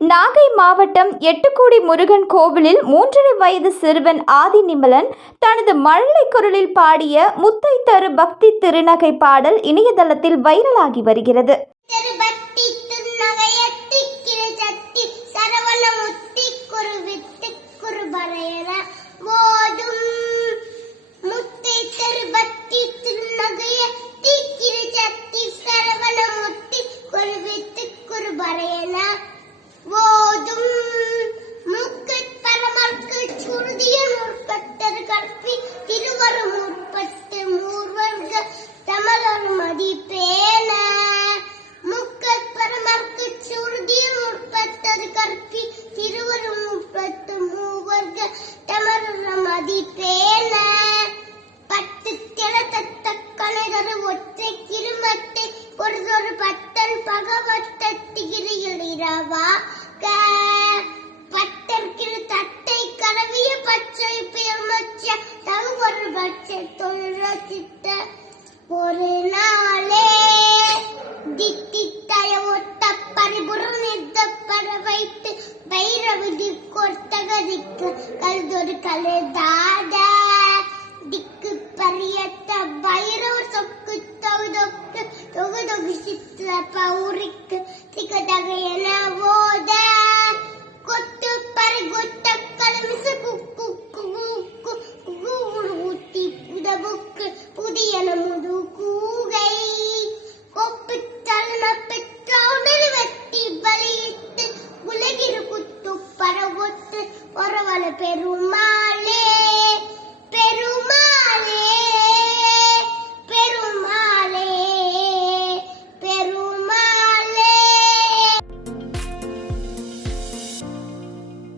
நாகை மாவட்டம் எட்டுக்கோடி முருகன் கோவிலில் மூன்றரை வயது சிறுவன் ஆதி நிமலன் தனது மழலை குரலில் பாடிய முத்தை தரு பக்தி திருநகை பாடல் இணையதளத்தில் வைரலாகி வருகிறது. சரவண முத்தி தமலர் மதிப்பேன பட்டு திறத்தத்த கலைதரு ஒற்றை கிருமத்தை ஒருதொரு பட்டன் பகவத்திகிரியில் இரவாக பட்டர்கிற தட்டை கரவிய பச்சை பெருமச்ச தகுவொரு பச்சை தொழிற்சிட்ட ஒரு நாளே தித்தித்தய ஒட்ட பரிபுறம் நிறுத்தப்பட வைத்து வைரவிதி திக்கு கழுதொரு கழு தாதா திக்கு பரியத்த பைரவர் சொக்கு தொகு தொகு தொகு தொகு சித்த பௌரிக்கு al.